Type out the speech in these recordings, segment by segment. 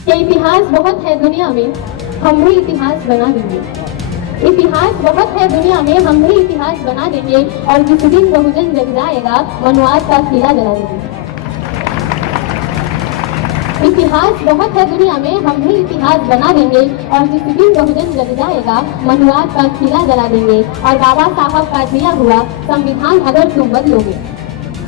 ये इतिहास बहुत है दुनिया में, हम भी इतिहास बना देंगे। इतिहास बहुत है दुनिया में, हम भी इतिहास बना देंगे और जिस दिन बहुजन जग जाएगा मनुवाद का किला जला देंगे। इतिहास बहुत है दुनिया में, हम भी इतिहास बना देंगे और जिस दिन बहुजन जग जाएगा मनुवाद का किला जला देंगे। और बाबा साहब का दिया हुआ संविधान अगर तुम बदलोगे,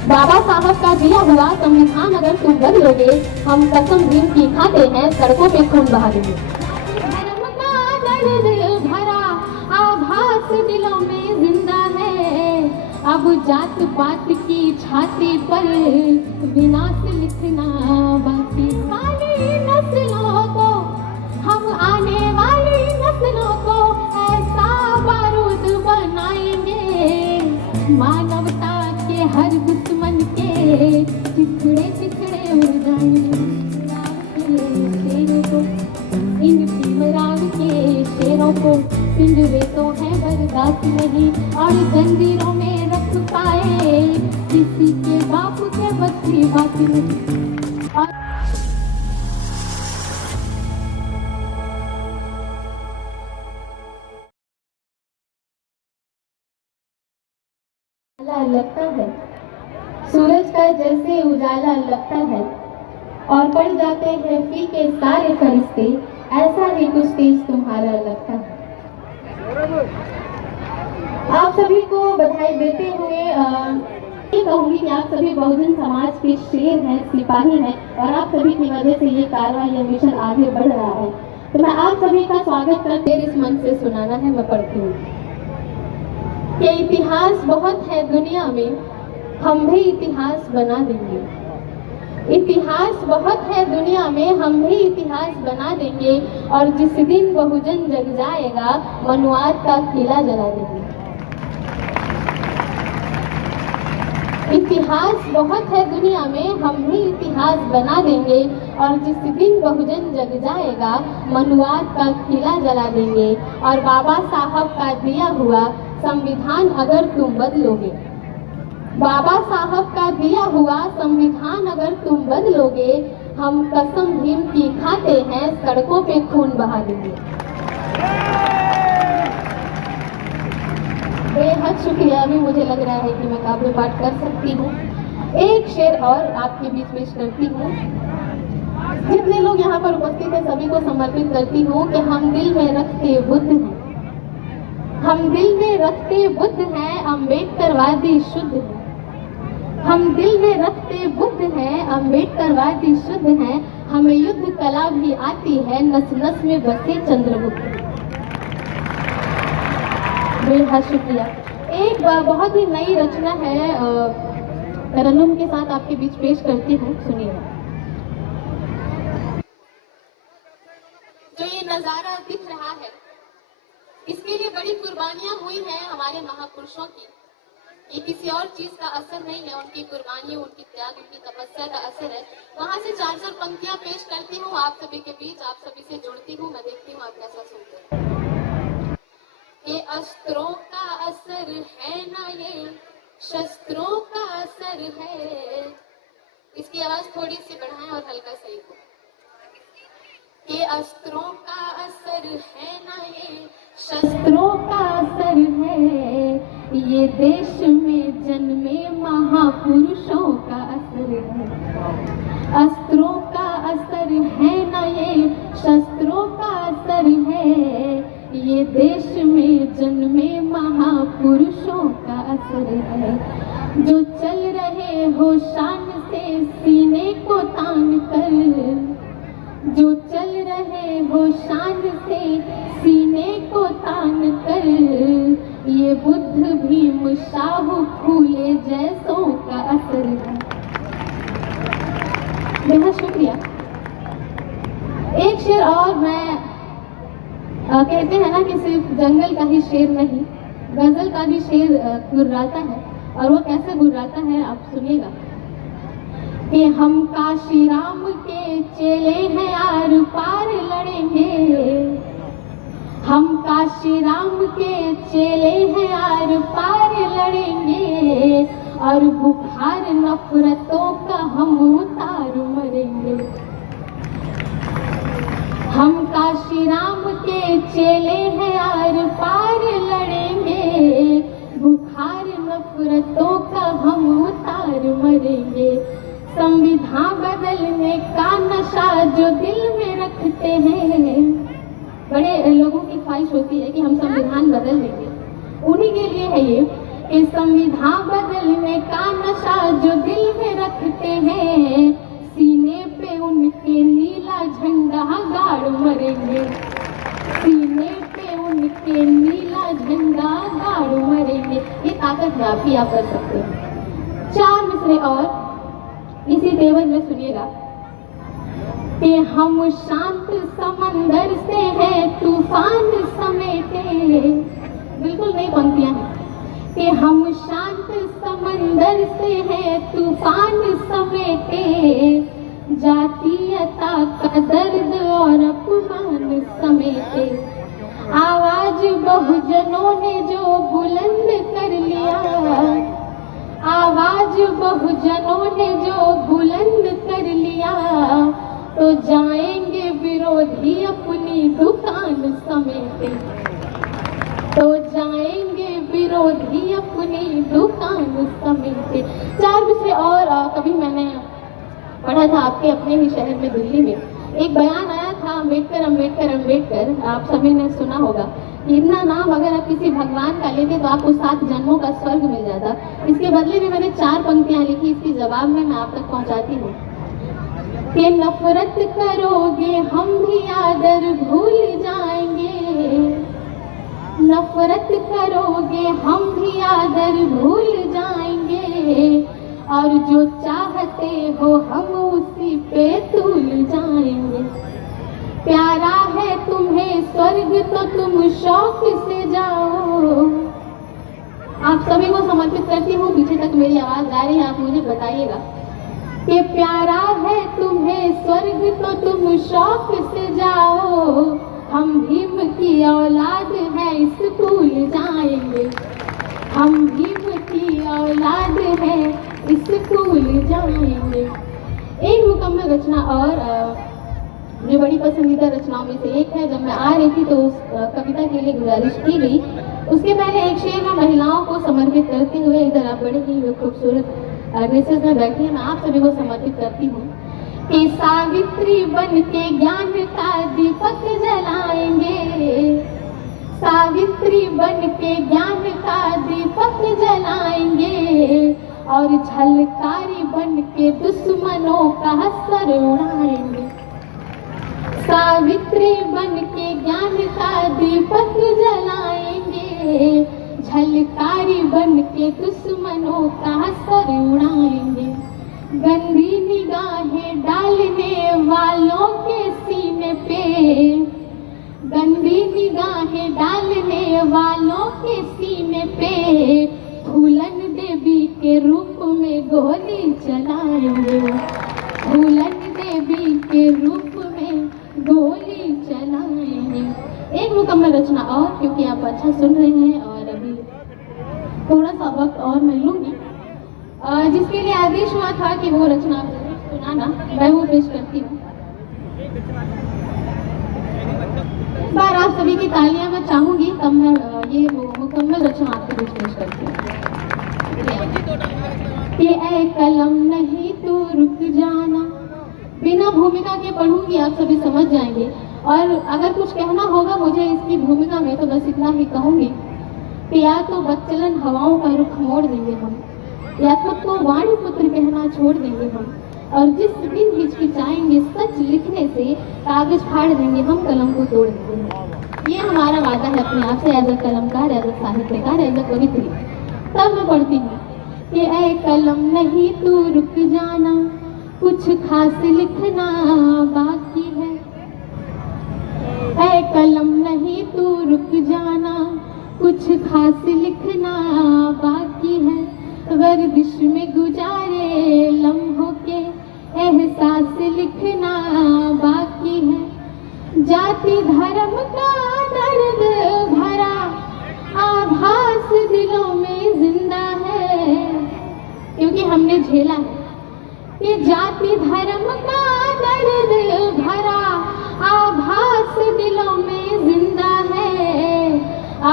बाबा साहब का दिया हुआ संविधान अगर तुम बदलोगे, हम कसम दिन की खाते हैं सड़कों पे खून बहा देंगे। धर्म का दर्द भरा आभास दिलों में जिंदा है, अब जात पात की छाती पर विनाश लिखना बाकी। आने नस्लों को, हम आने वाली नस्लों को ऐसा बारूद बनाएंगे, मानवता के हर दुश्मन के चिथड़े चिथड़े उड़ जाएंगे। शेरों को, इन भीमराव के शेरों को पिंजरे तो है बर्दाश्त नहीं और जंजीरों में रख पाए, किसी के बापू के बच्चे बाकी नहीं। लगता है सूरज का जैसे उजाला लगता है और पड़ जाते हैं फीके सारे फरिश्ते, ऐसा ही कुछ तेज तुम्हारा लगता है। आप सभी को बधाई देते हुए ये कहूंगी कि आप सभी बहुजन समाज के शेर हैं, सिपाही हैं और आप सभी की वजह से ये कार्रवाई, ये मिशन आगे बढ़ रहा है। तो मैं आप सभी का स्वागत करते इस मंच से सुनाना है। मैं पढ़ती हूँ। ये इतिहास बहुत है दुनिया में, हम भी इतिहास बना देंगे। इतिहास बहुत है दुनिया में, हम भी इतिहास बना देंगे और जिस दिन बहुजन जग जाएगा मनुवाद का किला जला देंगे। इतिहास बहुत है दुनिया में, हम भी इतिहास बना देंगे और जिस दिन बहुजन जग जाएगा मनुवाद का किला जला देंगे। और बाबा साहब का दिया हुआ संविधान अगर तुम बदलोगे, बाबा साहब का दिया हुआ संविधान अगर तुम बदलोगे, हम कसम भीम की खाते हैं सड़कों पे खून बहा देंगे। बेहद शुक्रिया। अभी मुझे लग रहा है कि मैं काव्य पाठ कर सकती हूँ। एक शेर और आपके बीच पेश करती हूँ। जितने लोग यहाँ पर उपस्थित हैं सभी को समर्पित करती हूँ कि हम दिल में रखते बुद्ध हैं, हम दिल में रखते बुद्ध हैं, अम्बेडकरवादी शुद्ध हैं। हम दिल में रखते बुद्ध हैं, अम्बेडकरवादी शुद्ध हैं। हमें युद्ध कला भी आती है, नस नस में बसे चंद्रगुप्त। बेहद शुक्रिया। एक बहुत ही नई रचना है, तरन्नुम के साथ आपके बीच पेश करती हूँ, सुनिए। जो ये नजारा दिख रहा है, इसके लिए बड़ी कुर्बानियां हुई हैं हमारे महापुरुषों की। ये किसी और चीज का असर नहीं है, उनकी कुर्बानी, उनकी त्याग, उनकी तपस्या का असर है। वहां से 4 पंक्तियां पेश करती हूँ आप सभी के बीच, आप सभी से जुड़ती हूँ। मैं देखती हूँ आप कैसा सुनते हैं। ये अस्त्रों का असर है ना, ये शस्त्रों का असर है। इसकी आवाज थोड़ी सी बढ़ाएं और हल्का सही हो। ये अस्त्रों का असर है ना, ये शस्त्रों का असर है। ये देश में जन्मे महापुरुषों का असर है। अस्त्रों का असर है ना, ये शस्त्रों का असर है। ये देश में जन्मे महापुरुषों का असर है। जो चल रहे हो शान से सीने को तान कर, जो चल रहे हो शान से सीने को तान कर, ये बुद्ध भीम शाहू फूले जैसों का असर है। बेहद शुक्रिया। एक शेर और मैं कहते हैं ना कि सिर्फ जंगल का ही शेर नहीं, गजल का भी शेर गुर्राता है। और वो कैसे गुर्राता है आप सुनिएगा। कि हम काशी राम के चेले हैं, आर पार लड़ेंगे। हम काशी राम के चेले हैं, आर पार लड़ेंगे। और बुखार नफरतों का हम उतार मरेंगे। श्री राम के चेले हैं, आर पार लड़ेंगे, बुखार नफरतों का हम उतार मरेंगे। संविधान बदलने का नशा जो दिल में रखते हैं, बड़े लोगों की ख्वाहिश होती है कि हम संविधान बदल देंगे, उन्हीं के लिए है ये कि संविधान बदलने का नशा जो दिल में रखते हैं, सीने पे उनके नीला झंडा गाड़ मरेंगे, सीने पे उनके नीला झंडा गाड़ मरेंगे। ये ताकत है आपकी, आप कर सकते हैं। 4 मिसरे और इसी तेवर में सुनिएगा कि हम शांत समंदर से हैं तूफान समेटे, बिल्कुल नई पंक्तियां हैं कि हम शांत समंदर से हैं तूफान समेटे, जातीयता का दर्द और अपमान समेटे, आवाज बहुजनों ने जो बुलंद कर लिया, आवाज बहुजनों ने जो बुलंद कर लिया, तो जाएंगे विरोधी अपनी दुकान समेटे, तो जाएंगे विरोधी अपनी दुकान समेटे। 4 मिसरे और कभी मैंने पढ़ा था आपके अपने ही शहर में दिल्ली में, एक बयान आया था अम्बेडकर अम्बेडकर अम्बेडकर, आप सभी ने सुना होगा। इतना नाम अगर आप किसी भगवान का लेते तो आपको 7 जन्मों का स्वर्ग मिल जाता। इसके बदले में मैंने 4 पंक्तियां लिखी, इसकी जवाब में मैं आप तक पहुंचाती हूँ कि नफरत करोगे हम भी आदर भूल जाएंगे, नफरत करोगे हम भी आदर भूल जाएंगे, और जो चाहते हो हम उसी पे तुल जाएंगे। प्यारा है तुम्हें स्वर्ग तो तुम शौक से जाओ। आप सभी को समर्पित करती हूँ, पीछे तक मेरी आवाज आ रही है, आप मुझे बताइएगा कि प्यारा है तुम्हें स्वर्ग तो तुम शौक से जाओ, हम भीम की औलाद है स्कूल जाएंगे, हम भीम की औलाद है स्कूल जाएंगे। एक मुकम्मल रचना और मुझे बड़ी पसंदीदा रचनाओं में से एक है। जब मैं आ रही थी तो उस कविता के लिए गुजारिश की गई। उसके पहले एक शेर में महिलाओं को समर्पित करते हुए, इधर आप बड़े ही खूबसूरत ड्रेसेस में बैठी हैं, मैं आप सभी को समर्पित करती हूँ कि सावित्री बन के ज्ञान का दीपक जलाएंगे, सावित्री बन के ज्ञान का दीपक जलाएंगे, और झलकारी बन के दुश्मनों का सर उड़ाएंगे, सावित्री बन के ज्ञान का दीपक जलाएंगे, झलकारी बन के दुश्मनों का सर उड़ाएंगे। गंदी निगाहें डालने वालों के सीने पे, गंदी निगाहें डालने वालों के सीने पे, फूलन देवी के रूप में गोली चलाएंगे, फूलन देवी के रूप में गोली चलाएंगे। एक मुकम्मल रचना और, क्योंकि आप अच्छा सुन रहे हैं और अभी थोड़ा सा वक्त और मैं लूंगी, जिसके लिए आदेश हुआ था कि वो रचना सुनाना, मैं वो पेश करती हूँ। इस बार आप सभी की तालियां मैं चाहूंगी, तब मैं ये मुकम्मल रचना आपके बीच पेश करती हूँ। कि ऐ कलम नहीं तू रुक जाना, बिना भूमिका के पढ़ूंगी, आप सभी समझ जाएंगे। और अगर कुछ कहना होगा मुझे इसकी भूमिका में तो बस इतना ही कहूंगी कि या तो बच्चलन हवाओं का रुख मोड़ देंगे हम, या खुद को वाणी पुत्र कहना छोड़ देंगे हम, और जिस दिन हिचकिचाएंगे सच लिखने से कागज फाड़ देंगे हम, कलम को तोड़ देंगे। ये हमारा वादा है अपने आप से, एज अ कलमकार, एज अ साहित्यकार, एज अ कवित्री। तब मैं पढ़ती हूँ कि ऐ कलम नहीं तू रुक जाना, कुछ खास लिखना बाकी है, ऐ कलम नहीं तू रुक जाना, कुछ खास लिखना बाकी है, गर्दिश में गुजारे लम्हों के एहसास लिखना बाकी है, जाति धर्म का दर्द भरा आभास दिलों में जिंदा है, क्योंकि हमने झेला है कि जाति धर्म का दर्द भरा आभास दिलों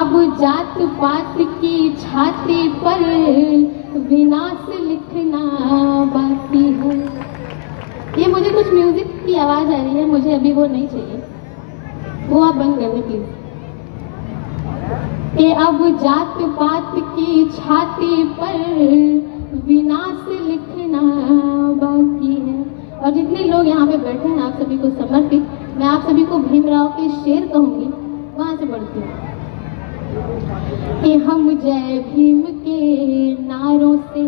अब जात पात की छाती पर विनाश लिखना बाकी है। ये मुझे कुछ म्यूजिक की आवाज आ रही है, मुझे अभी वो नहीं चाहिए, वो आप बंद कर दें प्लीज। कि अब जात पात की छाती पर विनाश लिखना बाकी है। और जितने लोग यहाँ पे बैठे हैं आप सभी को समर्पित मैं आप सभी को भीमराव के शेर कहूंगी, वहां से पढ़ती हूँ कि हम जय भीम के नारों से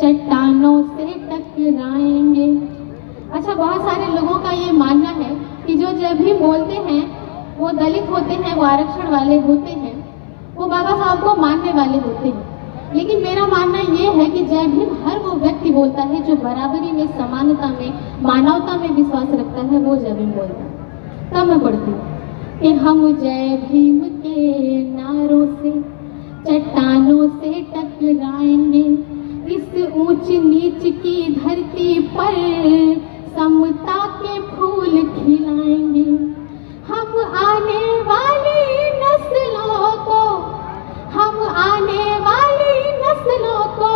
चट्टानों से टकराएंगे। अच्छा, बहुत सारे लोगों का ये मानना है कि जो जय भीम बोलते हैं वो दलित होते हैं, वो आरक्षण वाले होते हैं, वो बाबा साहब को मानने वाले होते हैं। लेकिन मेरा मानना ये है कि जय भीम हर वो व्यक्ति बोलता है जो बराबरी में, समानता में, मानवता में विश्वास रखता है, वो जय भीम बोलता है। तब मैं पढ़ती हूँ कि हम जय भीम के नारों से चट्टानों से टकराएंगे, इस ऊंच नीच की धरती पर समता के फूल खिलाएंगे। हम आने वाली नस्लों को, हम आने वाली नस्लों को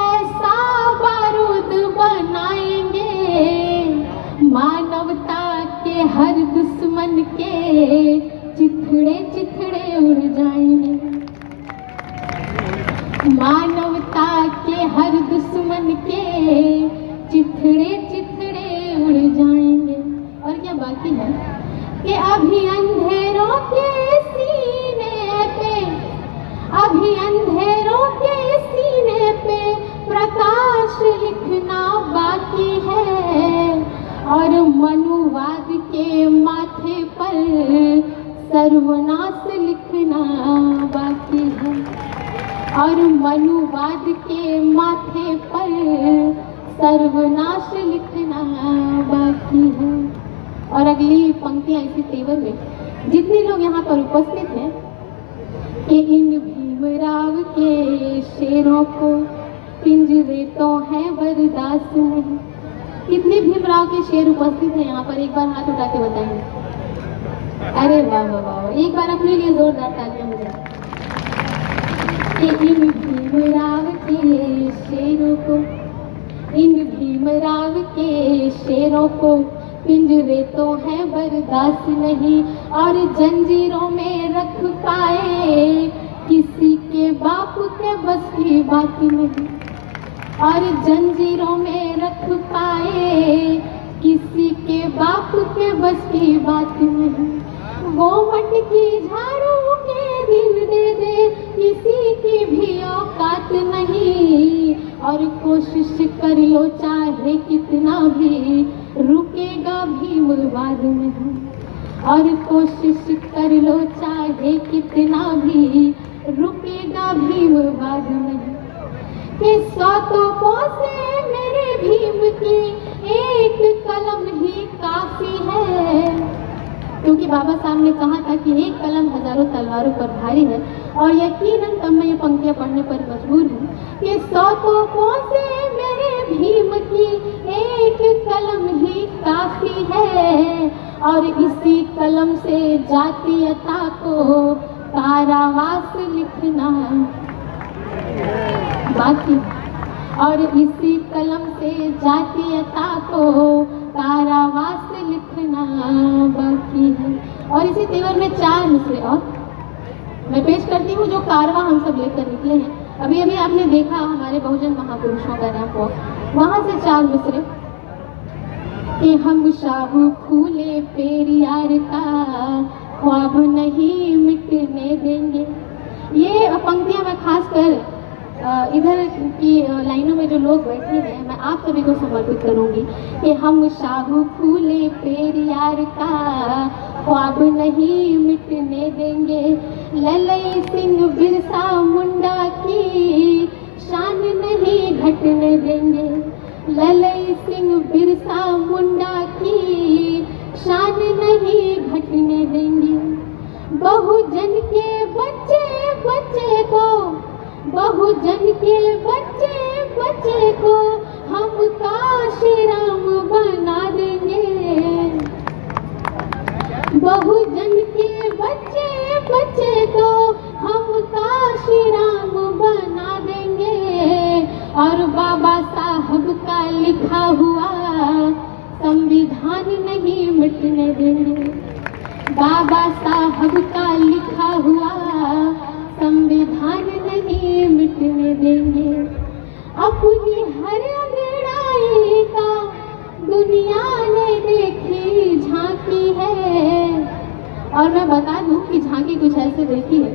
ऐसा बारूद बनाएंगे, मानवता के हर दुश्मन के चिथड़े चिथड़े उड़ जाएंगे, मानवता के हर दुश्मन के चिथड़े चिथड़े उड़ जाएंगे। और क्या बाकी है कि अभी अंधेरों के सीने पे, अभी अंधेरों के सीने पे प्रकाश लिखना बाकी है, और मनुवाद के माथे पर सर्वनाश लिखना बाकी है, और मनुवाद के माथे पर सर्वनाश लिखना बाकी है। और अगली पंक्तियां इसी तेवर में जितने लोग यहाँ पर उपस्थित हैं कि इन भीमराव के शेरों को पिंजरे तो है बर्दाश्त नहीं। कितने भीमराव के शेर उपस्थित हैं यहाँ पर, एक बार हाथ उठा के बताएंगे। अरे वाह वाह वाह, एक बार अपने लिए जोरदार तालियां हो जाए। इन भीमराव के शेरों को, इन भीमराव के शेरों को पिंजरे तो है बर्दाश्त नहीं, और जंजीरों में रख पाए किसी के बाप के बस की बात नहीं, और जंजीरों में रख पाए किसी के बाप के बस की बात नहीं। वो मटकी झाड़ू के दिन दे दे किसी की भी औकात नहीं, और कोशिश कर लो चाहे कितना भी रुकेगा भीमवाद नहीं, और कोशिश कर लो चाहे कितना भी रुकेगा भीमवाद नहीं। कि 100 तोपों से मेरे भीम की एक कलम ही काफी है, क्योंकि बाबा साहब ने कहा था कि एक कलम हजारों तलवारों पर भारी है। और यकीनन तब मैं ये पंक्तियां पढ़ने पर मजबूर हूँ कि 100 तोपों से मेरे भीम की एक कलम ही काफी है, और इसी कलम से जातीयता को कारावास लिखना बाकी, और इसी कलम से जातीयता को कारावास लिखना बाकी है। और इसी तेवर में 4 मिसरे और मैं पेश करती हूँ जो कारवा हम सब लेकर निकले हैं। अभी अभी आपने देखा हमारे बहुजन महापुरुषों का रैंप वॉक, वहां से 4 मिसरे कि हम शाहू फूले पेरियार का ख्वाब नहीं मिटने देंगे। ये पंक्तियां मैं खासकर इधर की लाइनों में जो लोग बैठे हैं मैं आप सभी को समर्पित करूंगी कि हम शाहू फूले पेरियार का ख्वाब नहीं मिटने देंगे, ललई सिंह बिरसा मुंडा की शान नहीं घटने देंगे, ललई सिंह बिरसा मुंडा की शान नहीं घटने देंगे। बहुजन के बच्चे बच्चे को, बहुजन के बच्चे बच्चे को हम काशीराम बना देंगे, बहुजन के बच्चे बच्चे को मिटने देंगे। बाबा साहब का लिखा हुआ संविधान नहीं मिटने देंगे। अपनी हर अंगड़ाई का दुनिया ने देखी झांकी है। और मैं बता दूं कि झांकी कुछ ऐसे देखी है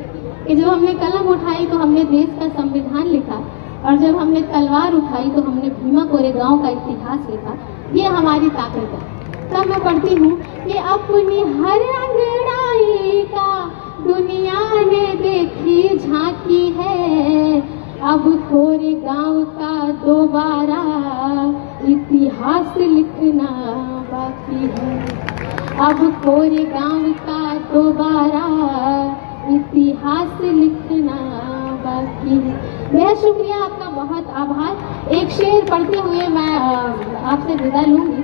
कि जब हमने कलम उठाई तो हमने देश का संविधान लिखा, और जब हमने तलवार उठाई तो हमने भीमा कोरेगांव का इतिहास लिखा। ये हमारी ताकत है। तब मैं पढ़ती हूँ कि अपनी हर अंगड़ाई का दुनिया ने देखी झांकी है। अब कोरेगांव का दोबारा इतिहास लिखना बाकी है। अब कोरेगांव का दोबारा इतिहास लिखना बाकी है। बेहद शुक्रिया, आपका बहुत आभार। एक शेर पढ़ते हुए मैं आपसे विदा लूंगी।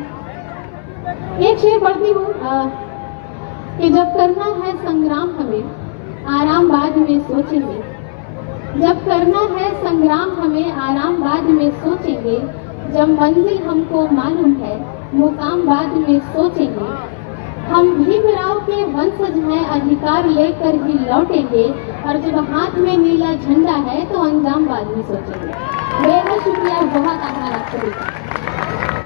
एक शेर पढ़ती हूँ कि जब करना है संग्राम हमें आराम बाद में सोचेंगे। जब करना है संग्राम हमें आराम बाद में सोचेंगे। जब मंजिल हमको मालूम है मुकाम बाद में सोचेंगे। हम भीमराव के वंशज हैं, अधिकार लेकर ही लौटेंगे। और जब हाथ में नीला झंडा है तो अंजाम बाद में सोचेंगे। बेहद शुक्रिया, बहुत आभार आप सभी का।